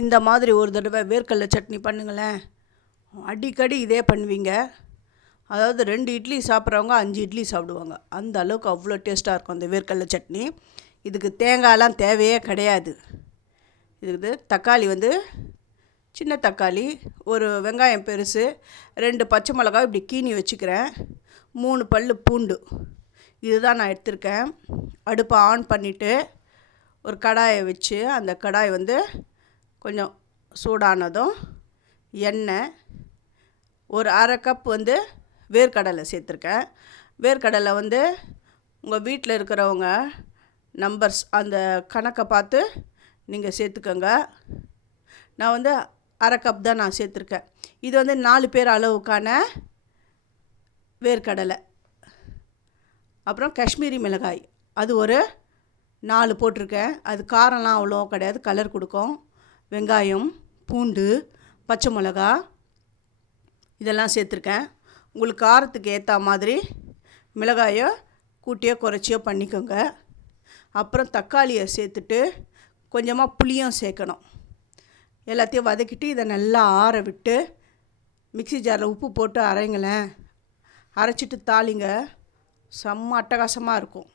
இந்த மாதிரி ஒரு தடவை வேர்க்கடலை சட்னி பண்ணுங்களேன். அடிக்கடி இதே பண்ணுவீங்க. அதாவது 2 இட்லி சாப்பிட்றவங்க 5 இட்லி சாப்பிடுவாங்க. அந்த அளவுக்கு அவ்வளோ டேஸ்ட்டாக இருக்கும் அந்த வேர்க்கடலை சட்னி. இதுக்கு தேங்காயெல்லாம் தேவையே கிடையாது. இதுக்கு தக்காளி சின்ன தக்காளி, ஒரு வெங்காயம் பெருசு, 2 பச்சை மிளகாய் இப்படி கீனி வச்சுக்கிறேன், 3 பல் பூண்டு, இதுதான் நான் எடுத்திருக்கேன். அடுப்பை ஆன் பண்ணிவிட்டு ஒரு கடாயை வச்சு அந்த கடாய் கொஞ்சம் சூடானதும் எண்ணெய், ஒரு அரை கப் வேர்க்கடலை சேர்த்துருக்கேன். வேர்க்கடலை உங்கள் வீட்டில் இருக்கிறவங்க நம்பர்ஸ் அந்த கணக்கை பார்த்து நீங்கள் சேர்த்துக்கோங்க. நான் அரை கப் தான் நான் சேர்த்துருக்கேன். இது 4 பேர் அளவுக்கான வேர்க்கடலை. அப்புறம் காஷ்மீரி மிளகாய், அது ஒரு 4 போட்டிருக்கேன். அது காரம்லாம் அவ்வளோ கிடையாது, கலர் கொடுக்கும். வெங்காயம், பூண்டு, பச்சை மிளகா இதெல்லாம் சேர்த்துருக்கேன். உங்களுக்கு காரத்துக்கு ஏற்ற மாதிரி மிளகாயை கூட்டியோ குறைச்சியோ பண்ணிக்கோங்க. அப்புறம் தக்காளியை சேர்த்துட்டு கொஞ்சமாக புளியும் சேர்க்கணும். எல்லாத்தையும் வதக்கிட்டு இதை நல்லா ஆற விட்டு மிக்ஸி ஜாரில் உப்பு போட்டு அரைங்களேன். அரைச்சிட்டு தாளிங்க, செம்ம அட்டகாசமாக இருக்கும்.